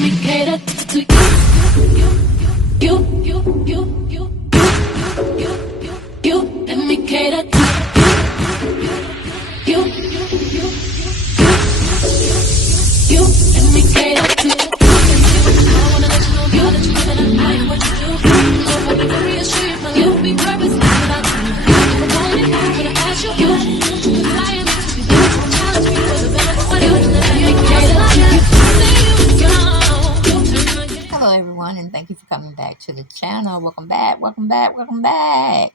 me cater to you. Let me cater to you. Let me cater to you. I wanna let you know, girl, that you know that I like what you do. So if I be very assured, my life will be purpose without you. If I want it, I'm gonna ask you. Cause I am to be there. Challenge me for the better for you. Let me cater to you. Hello everyone, and thank you for coming back to the channel. Welcome back, welcome back, welcome back.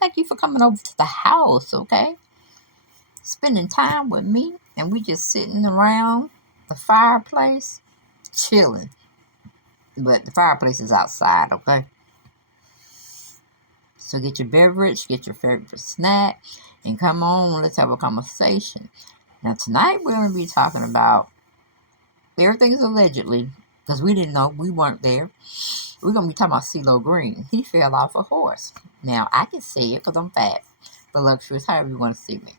Thank you for coming over to the house, okay? Spending time with me, and we just sitting around the fireplace, chilling. But the fireplace is outside, okay? So get your beverage, get your favorite snack, and come on, let's have a conversation. Now tonight we're going to be talking about everything's allegedly, because we didn't know, we weren't there. We're going to be talking about CeeLoGreen. He fell off a horse. Now, I can see it because I'm fat. Voluptuous, however you want to see me.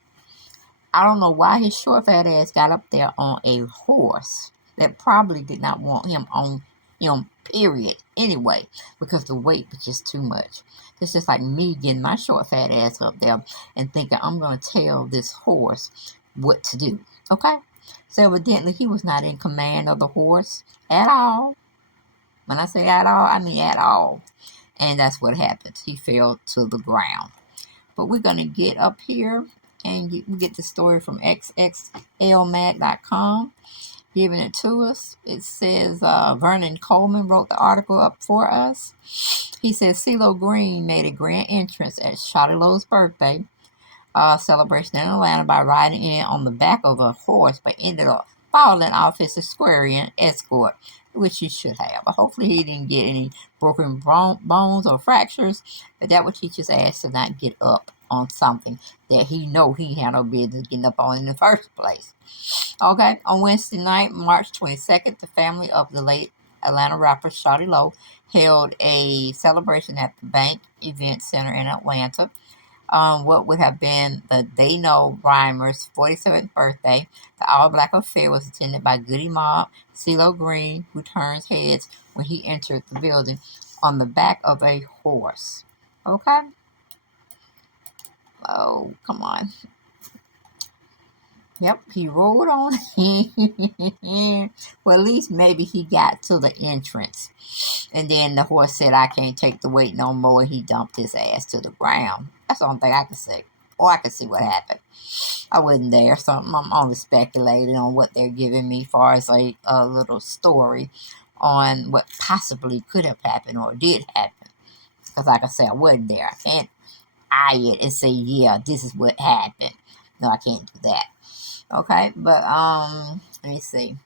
I don't know why his short fat ass got up there on a horse that probably did not want him on him, period, anyway, because the weight was just too much. It's just like me getting my short fat ass up there and thinking I'm going to tell this horse what to do, okay? So evidently he was not in command of the horse at all. When I say at all, I mean at all. And that's what happened. He fell to the ground. But we're going to get up here and get the story from xxlmag.com, giving it to us. It says Vernon Coleman wrote the article up for us. He says CeeLoGreen made a grand entrance at Shawty Lo's birthday celebration in Atlanta by riding in on the back of a horse, but ended up falling off his Aquarian escort, which he should have. But hopefully he didn't get any broken bones or fractures, but that would teach his ass to not get up on something that he know he had no business getting up on in the first place. Okay, on Wednesday night, March 22nd, the family of the late Atlanta rapper Shawty Lo held a celebration at the Bank Event Center in Atlanta. What would have been the They Know Rhymer's 47th birthday. The all-black affair was attended by Goody Mob, CeeLoGreen, who turns heads when he entered the building on the back of a horse. Okay? Oh, come on. Yep, he rode on. Well, at least maybe he got to the entrance. And then the horse said, I can't take the weight no more. And he dumped his ass to the ground. That's the only thing I can say. Or I can see what happened. I wasn't there, so I'm only speculating on what they're giving me as far as a little story on what possibly could have happened or did happen. Because like I said, I wasn't there. I can't eye it and say, yeah, this is what happened. No, I can't do that. Okay, but let me see.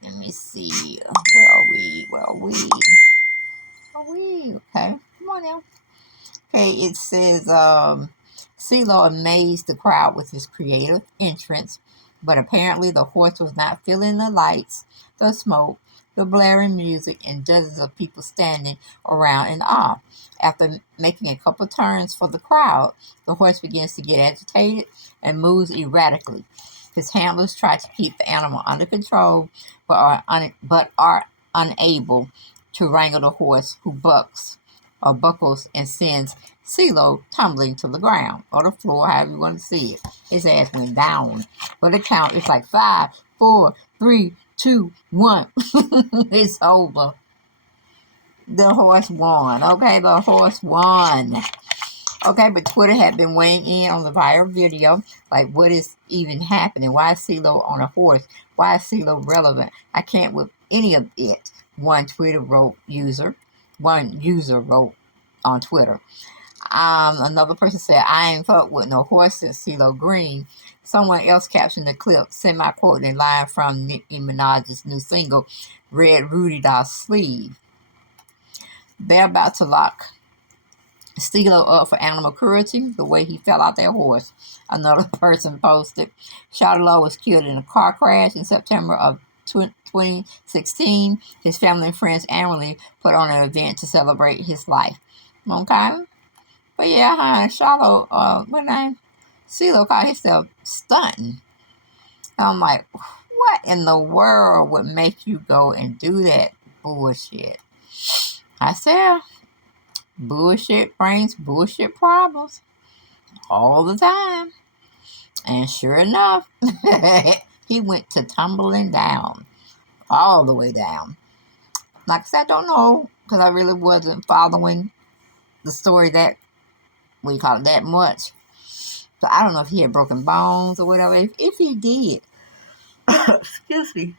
Where are we? Okay, come on now. Okay, it says CeeLo amazed the crowd with his creative entrance, but apparently the horse was not feeling the lights, the smoke, the blaring music, and dozens of people standing around in awe. After making a couple turns for the crowd, the horse begins to get agitated and moves erratically. His handlers try to keep the animal under control, but are unable to wrangle the horse, who buckles and sends CeeLo tumbling to the ground or the floor, however you want to see it. His ass went down. But the count is like 5, 4, 3, 2, 1. It's over. The horse won. Okay, the horse won. Okay, but Twitter had been weighing in on the viral video. Like, what is even happening? Why is CeeLo on a horse? Why is CeeLo relevant? I can't with any of it. One user wrote on Twitter. Another person said, I ain't fuck with no horses, CeeLoGreen. Someone else captioned the clip, semi-quoting a line from Nicki Minaj's new single, Red Rudy Doll's Sleeve. They're about to lock CeeLo up for animal cruelty, the way he fell out that horse. Another person posted, Shawty Lo was killed in a car crash in September of 2016. His family and friends annually put on an event to celebrate his life. Okay? But yeah, CeeLo called himself stunting. I'm like, What in the world would make you go and do that bullshit? I said, bullshit brings bullshit problems all the time. And sure enough, he went to tumbling down, all the way down. Like I said, I don't know, because I really wasn't following the story that, we call it, that much. So I don't know if he had broken bones or whatever. If he did, excuse me,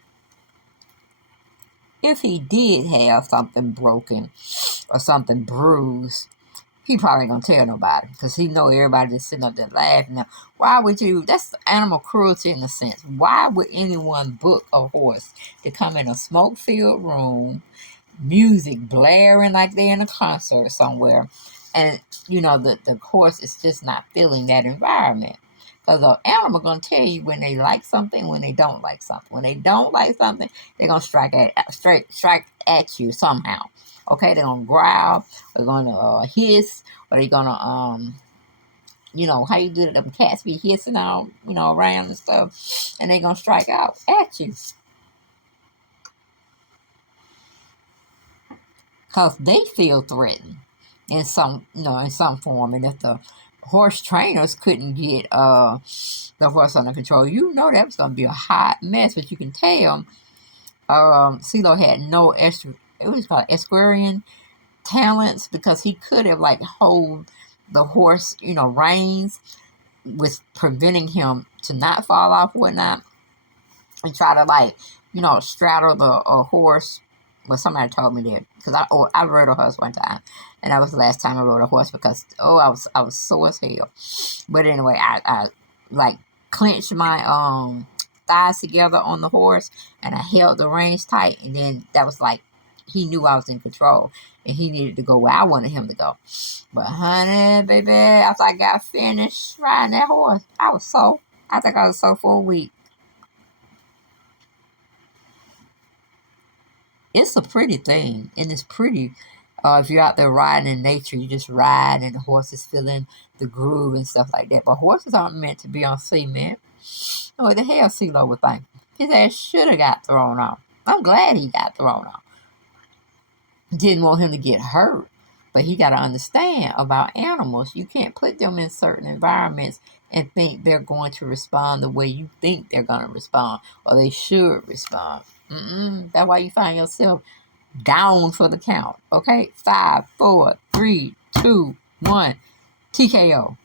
if he did have something broken or something bruised, he probably gonna tell nobody, because he know everybody just sitting up there laughing. Now, why would you? That's animal cruelty in a sense. Why would anyone book a horse to come in a smoke-filled room, music blaring like they're in a concert somewhere, and the horse is just not feeling that environment? Because the animal gonna tell you when they like something, when they don't like something. When they don't like something, they're gonna strike at you somehow. Okay, they're gonna growl, they're gonna hiss, or they're gonna how you do it? Them cats be hissing out, around and stuff, and they're gonna strike out at you. Because they feel threatened in some form. And if the horse trainers couldn't get the horse under control, that was going to be a hot mess. But you can tell CeeLo had no equestrian talents, because he could have hold the horse, reins, with preventing him to not fall off or whatnot, and try to straddle the horse. Well, somebody told me that, because I rode a horse one time, and that was the last time I rode a horse, because I was sore as hell. But anyway, I clenched my thighs together on the horse, and I held the reins tight, and then that was he knew I was in control, and he needed to go where I wanted him to go. But honey, baby, after I got finished riding that horse, I think I was so for a week. It's a pretty thing, and it's pretty. If you're out there riding in nature, you just ride, and the horse is feeling the groove and stuff like that. But horses aren't meant to be on cement. What the hell CeeLo would think? His ass should have got thrown off. I'm glad he got thrown off. Didn't want him to get hurt, but he got to understand about animals. You can't put them in certain environments and think they're going to respond the way you think they're going to respond, or they should respond. That's why you find yourself down for the count. Okay, 5, 4, 3, 2, 1, TKO.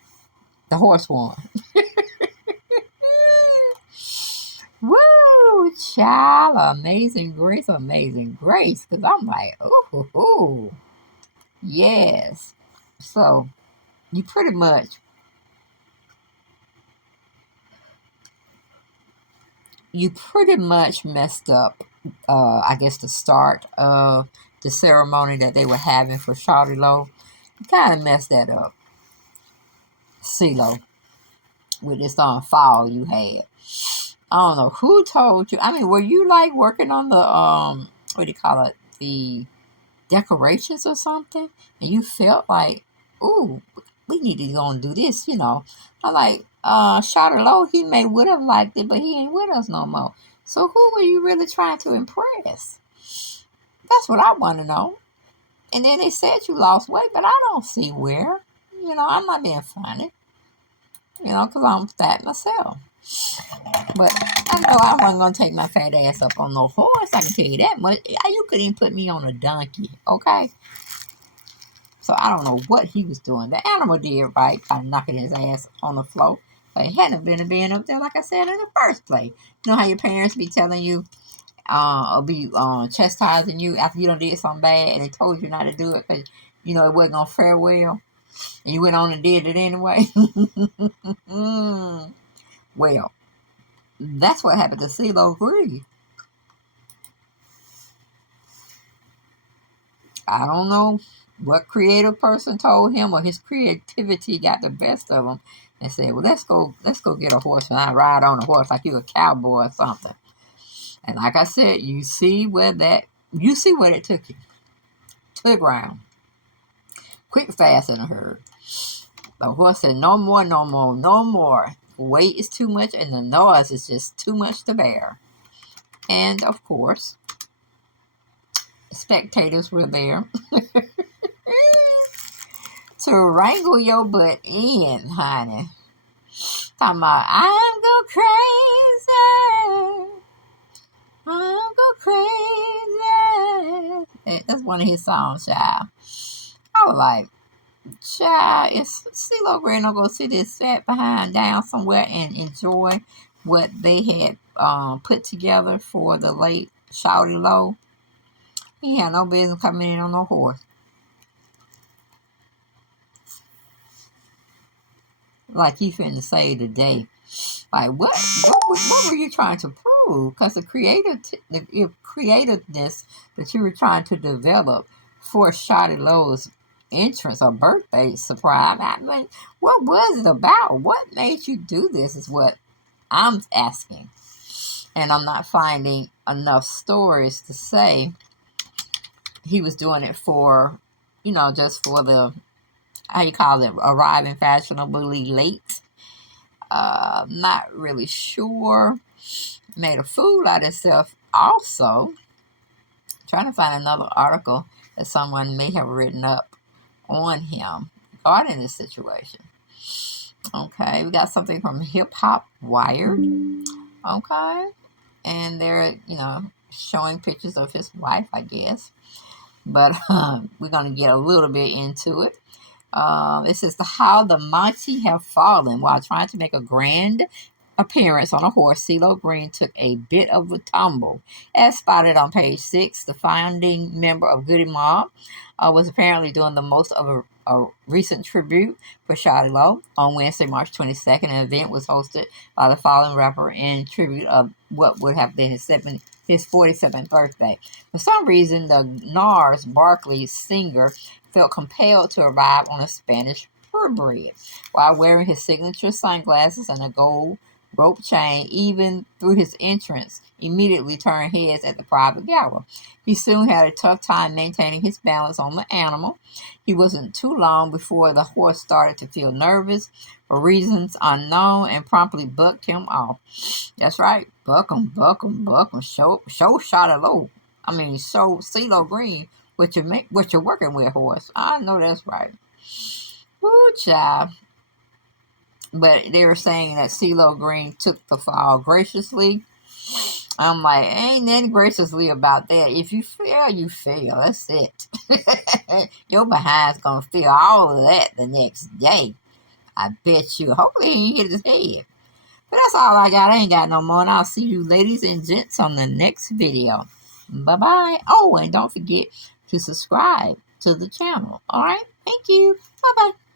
The horse won. Woo, child, amazing grace. Because I'm like, ooh, yes. So you pretty much messed up, I guess, the start of the ceremony that they were having for CeeLo. You kind of messed that up, CeeLo, with this fall you had. I don't know who told you. I mean, were you working on the what do you call it, the decorations or something, and you felt like, ooh, we need to go and do this, I'm like, CeeLo, he would have liked it, but he ain't with us no more. So who were you really trying to impress? That's what I want to know. And then they said you lost weight, but I don't see where. I'm not being funny. Because I'm fat myself. But I know I wasn't going to take my fat ass up on no horse. I can tell you that much. You couldn't even put me on a donkey, okay? So I don't know what he was doing. The animal did right by knocking his ass on the floor. But it hadn't been being up there, like I said, in the first place. You know how your parents be telling you, or be chastising you after you done did something bad, and they told you not to do it because, it wasn't going to fare well. And you went on and did it anyway. Well, that's what happened to CeeLoGreen. I don't know what creative person told him, or his creativity got the best of him, and said, well, let's go get a horse, and I ride on a horse like you a cowboy or something. And like I said, you see what it took you to the ground. Quick, fast, in a hurry. The horse said, no more. Weight is too much, and the noise is just too much to bear. And of course, spectators were there to wrangle your butt in, honey. Talking about, I'm go crazy. I'm go crazy. That's one of his songs, child. I was like, child, is CeeLoGreen gonna go sit this fat behind down somewhere and enjoy what they had put together for the late Shawty Lo? He had no business coming in on no horse. Like he finna say today. Like, what were you trying to prove? Because the creativeness that you were trying to develop for Shawty Lo's entrance or birthday surprise, I mean, what was it about? What made you do this is what I'm asking. And I'm not finding enough stories to say he was doing it for, just for the, how you call it, arriving fashionably late. Not really sure. Made a fool out of himself also. Trying to find another article that someone may have written up on him regarding this situation. Okay, we got something from Hip Hop Wired. Okay, and they're, showing pictures of his wife, I guess. But we're going to get a little bit into it. It says how the mighty have fallen while trying to make a grand appearance on a horse. CeeLoGreen took a bit of a tumble. As spotted on page 6, the founding member of Goody Mob was apparently doing the most of a recent tribute for Shawty Lo. On Wednesday, March 22nd, an event was hosted by the fallen rapper in tribute of what would have been his 47th birthday. For some reason, the Gnarls Barkley singer felt compelled to arrive on a Spanish purebred while wearing his signature sunglasses and a gold rope chain. Even through his entrance, immediately turned heads at the private gala. He soon had a tough time maintaining his balance on the animal. It wasn't too long before the horse started to feel nervous for reasons unknown and promptly bucked him off. That's right, buck him. Show Shawty Lo. Show CeeLoGreen what you're working with, horse. I know that's right. Woo, child. But they were saying that CeeLoGreen took the fall graciously. I'm like, ain't nothing graciously about that. If you fail, you fail. That's it. Your behind's gonna feel all of that the next day. I bet you. Hopefully he hit his head. But that's all I got. I ain't got no more. And I'll see you ladies and gents on the next video. Bye-bye. Oh, and don't forget to subscribe to the channel. All right? Thank you. Bye-bye.